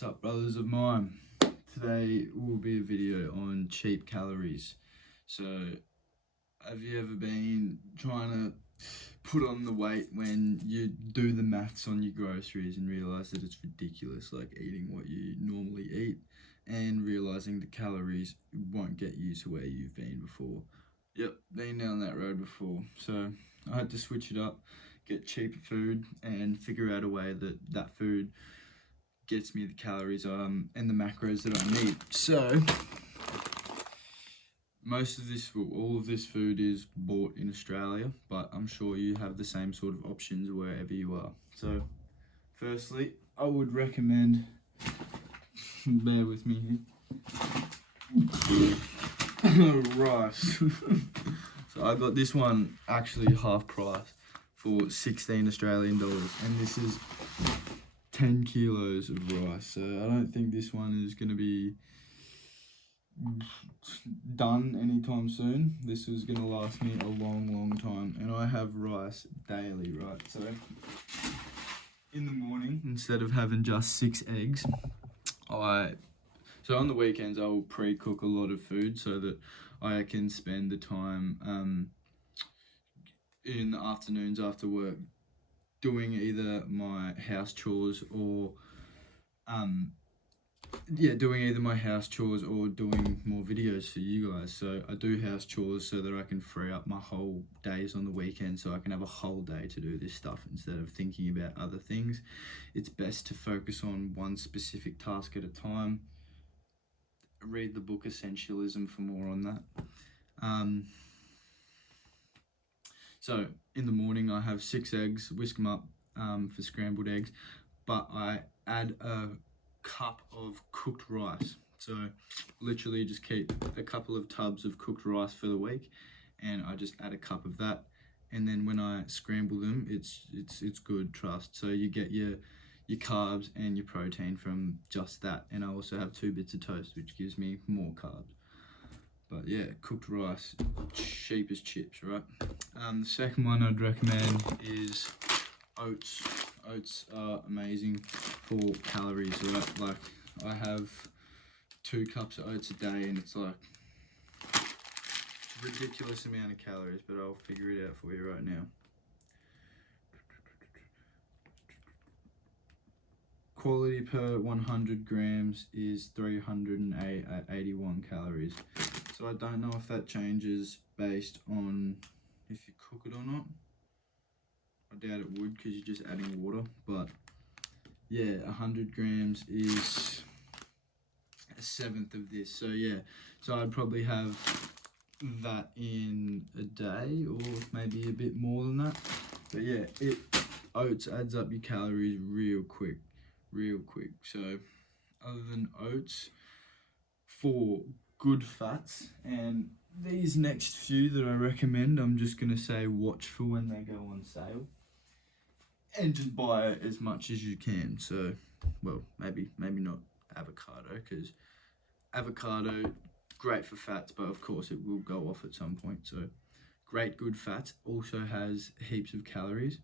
What's up, brothers of mine? Today will be a video on cheap calories. So, have you ever been trying to put on the weight when you do the maths on your groceries and realise that it's ridiculous, like eating what you normally eat and realising the calories won't get you to where you've been before? Yep, been down that road before. So, I had to switch it up, get cheaper food and figure out a way that that food gets me the calories and the macros that I need. So all of this food is bought in Australia, but I'm sure you have the same sort of options wherever you are. So firstly, I would recommend, bear with me here, rice. So I got this one actually half price for 16 Australian dollars, and this is 10 kilos of rice. So I don't think this one is going to be done anytime soon. This is going to last me a long time, and I have rice daily, right? So in the morning, instead of having just 6 eggs, so on the weekends I will pre-cook a lot of food so that I can spend the time in the afternoons after work doing either my house chores or doing more videos for you guys. So I do house chores so that I can free up my whole days on the weekend, so I can have a whole day to do this stuff instead of thinking about other things. It's best to focus on one specific task at a time. Read the book Essentialism for more on that. So in the morning I have 6 eggs, whisk them up for scrambled eggs, but I add a cup of cooked rice. So literally just keep a couple of tubs of cooked rice for the week, and I just add a cup of that, and then when I scramble them, it's good, trust. So you get your carbs and your protein from just that, and I also have 2 bits of toast, which gives me more carbs. But yeah, cooked rice, cheap as chips, right? The second one I'd recommend is oats. Oats are amazing for calories, right? Like, I have 2 cups of oats a day, and it's like a ridiculous amount of calories, but I'll figure it out for you right now. Quality per 100 grams is 381 calories. So I don't know if that changes based on if you cook it or not. I doubt it would, because you're just adding water, but yeah, 100 grams is a 1/7 of this. So yeah, so I'd probably have that in a day, or maybe a bit more than that. But yeah, oats adds up your calories real quick. So other than oats, for good fats, and these next few that I recommend, I'm just gonna say watch for when they go on sale, and just buy as much as you can. So, well, maybe not avocado, because avocado, great for fats, but of course it will go off at some point. So great good fats also has heaps of calories.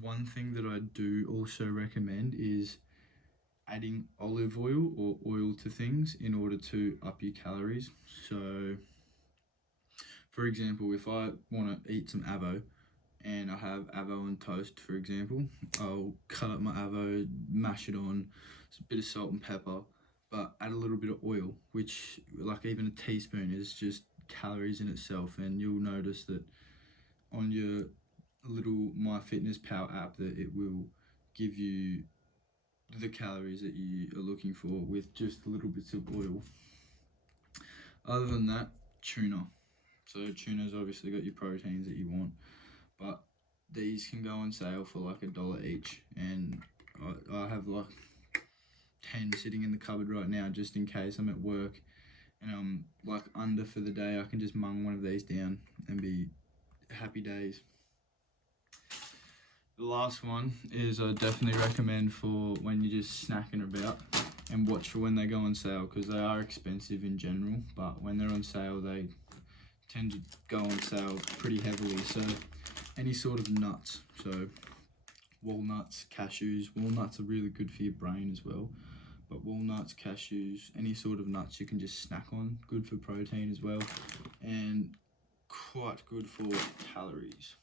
One thing that I do also recommend is adding olive oil or oil to things in order to up your calories. So for example, if I want to eat some avo and I have avo on toast, for example, I'll cut up my avo, mash it on, a bit of salt and pepper, but add a little bit of oil, which, like, even a teaspoon is just calories in itself. And you'll notice that on your little MyFitnessPal app that it will give you the calories that you are looking for with just little bits of oil. Other than that, tuna. So tuna's obviously got your proteins that you want, but these can go on sale for like $1 each, and I have like 10 sitting in the cupboard right now, just in case I'm at work and I'm like under for the day. I can just mung one of these down and be happy days. The last one is I definitely recommend for when you're just snacking about, and watch for when they go on sale, because they are expensive in general, but when they're on sale they tend to go on sale pretty heavily. So any sort of nuts, so walnuts, cashews. Walnuts are really good for your brain as well. But walnuts, cashews, any sort of nuts you can just snack on. Good for protein as well. And quite good for calories.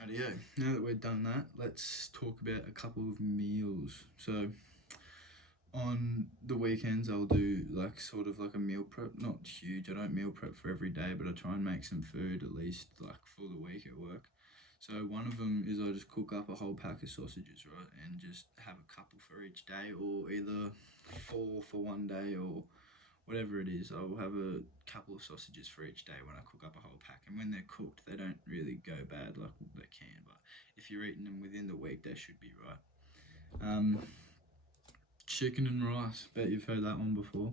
Rightio, now that we've done that, let's talk about a couple of meals. So on the weekends I'll do like sort of like a meal prep. Not huge, I don't meal prep for every day, but I try and make some food at least like for the week at work. So one of them is I just cook up a whole pack of sausages, right, and just have a couple for each day, or either 4 for one day, or whatever it is. I'll have a couple of sausages for each day when I cook up a whole pack, and when they're cooked they don't really go bad like they can, but if you're eating them within the week they should be right. Chicken and rice, bet you've heard that one before.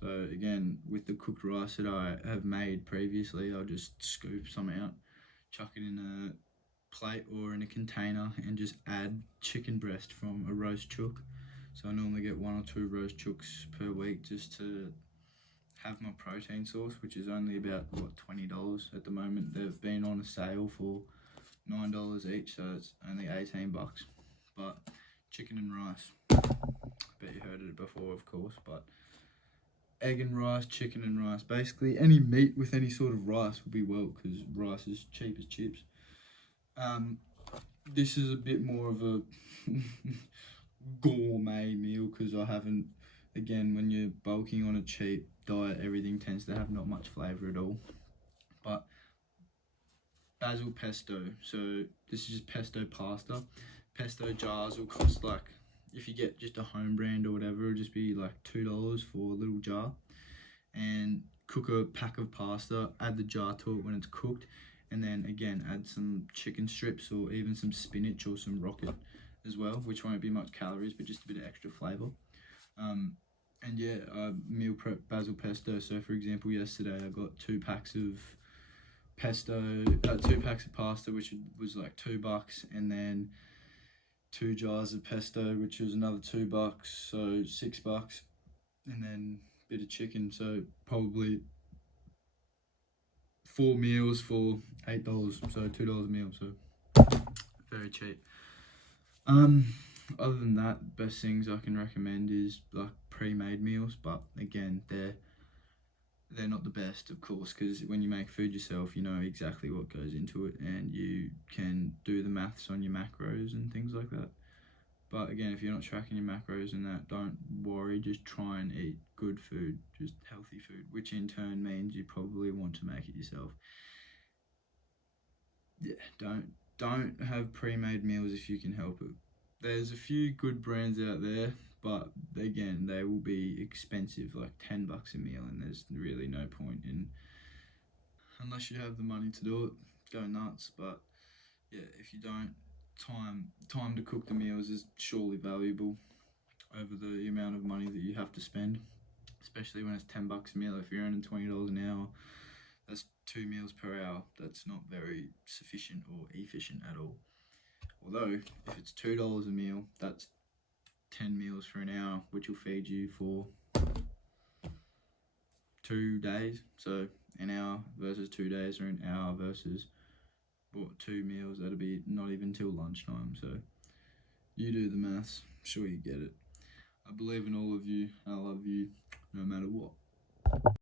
So again, with the cooked rice that I have made previously, I'll just scoop some out, chuck it in a plate or in a container, and just add chicken breast from a roast chook. So I normally get 1 or 2 roast chooks per week just to have my protein source, which is only about what, $20 at the moment. They've been on a sale for $9 each, so it's only $18. But chicken and rice, bet you heard it before, of course, but egg and rice, chicken and rice, basically any meat with any sort of rice will be well, because rice is cheap as chips. This is a bit more of a gourmet meal, because I haven't, again, when you're bulking on a cheap diet, everything tends to have not much flavour at all. But basil pesto, so this is just pesto pasta. Pesto jars will cost like, if you get just a home brand or whatever, it'll just be like $2 for a little jar. And cook a pack of pasta, add the jar to it when it's cooked, and then again add some chicken strips or even some spinach or some rocket as well, which won't be much calories but just a bit of extra flavour. And yeah, meal prep basil pesto. So for example, yesterday I got 2 packs of pesto, 2 packs of pasta, which was like $2, and then 2 jars of pesto, which was another $2, so $6, and then a bit of chicken, so probably 4 meals for $8, so $2 a meal, so very cheap. Other than that, best things I can recommend is like pre-made meals, but again, they're not the best, of course, because when you make food yourself, you know exactly what goes into it, and you can do the maths on your macros and things like that. But again, if you're not tracking your macros and that, don't worry, just try and eat good food, just healthy food, which in turn means you probably want to make it yourself. Yeah, don't have pre-made meals if you can help it. There's a few good brands out there, but again, they will be expensive, like $10 a meal, and there's really no point in, unless you have the money to do it, go nuts. But yeah, if you don't, time to cook the meals is surely valuable over the amount of money that you have to spend, especially when it's $10 a meal. If you're earning $20 an hour, that's 2 meals per hour. That's not very sufficient or efficient at all. Although, if it's $2 a meal, that's 10 meals for an hour, which will feed you for 2 days. So an hour versus 2 days, or an hour versus 2 meals, that'll be not even till lunchtime. So you do the maths, I'm sure you get it. I believe in all of you, and I love you no matter what.